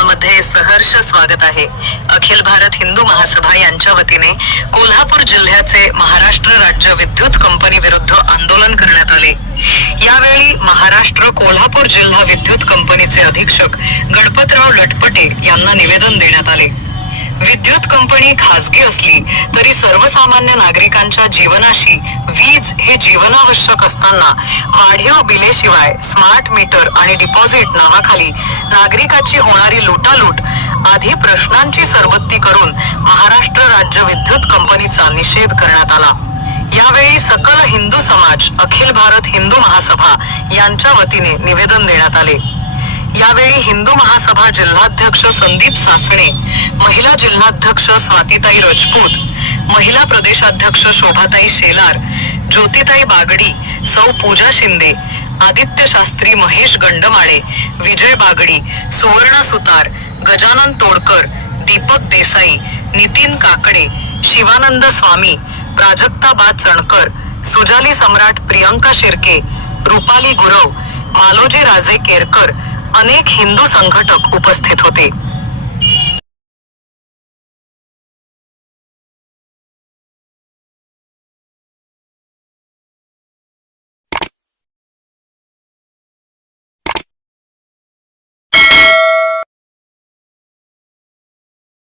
सहर्ष स्वागत आहे. अखिल भारत हिंदू महासभा यांच्या वतीने कोल्हापूर जिल्ह्याचे महाराष्ट्र राज्य विद्युत कंपनी विरुद्ध आंदोलन करण्यात आले. यावेळी महाराष्ट्र कोल्हापूर जिल्हा विद्युत कंपनीचे अधीक्षक गणपतराव लटपटे यांना निवेदन देण्यात आले. विद्युत कंपनी खासगी असली तरी सर्वसामान्य नागरिकांच्या जीवनाशी हे जीवनावश्यक असताना वाढीव बिलेशिवाय स्मार्ट मीटर आणि डिपॉझिट नावाखाली नागरिकाची होणारी लुटालूट आधी प्रश्नांची सरबत्ती करून महाराष्ट्र राज्य विद्युत कंपनीचा निषेध करण्यात आला. यावेळी सकल हिंदू समाज अखिल भारत हिंदू महासभा यांच्या वतीने निवेदन देण्यात आले. यावेळी हिंदू महासभा जिल्हाध्यक्ष संदीप सासणे महिला जिल्हाध्यक्ष स्वातीताई राजपूत महिला प्रदेशाध्यक्ष शोभाताई शेलार ज्योतिताई बागडी सौ पूजा शिंदे आदित्य शास्त्री महेश गंडमाळे विजय बागडी सुवर्ण सुतार गजानन तोडकर दीपक देसाई नितीन काकडे शिवानंद स्वामी प्राजक्ता बा चणकर सुजाली सम्राट प्रियंका शिर्के रुपाली गुरव मालोजी राजे केरकर अनेक हिंदू संघटक उपस्थित होते.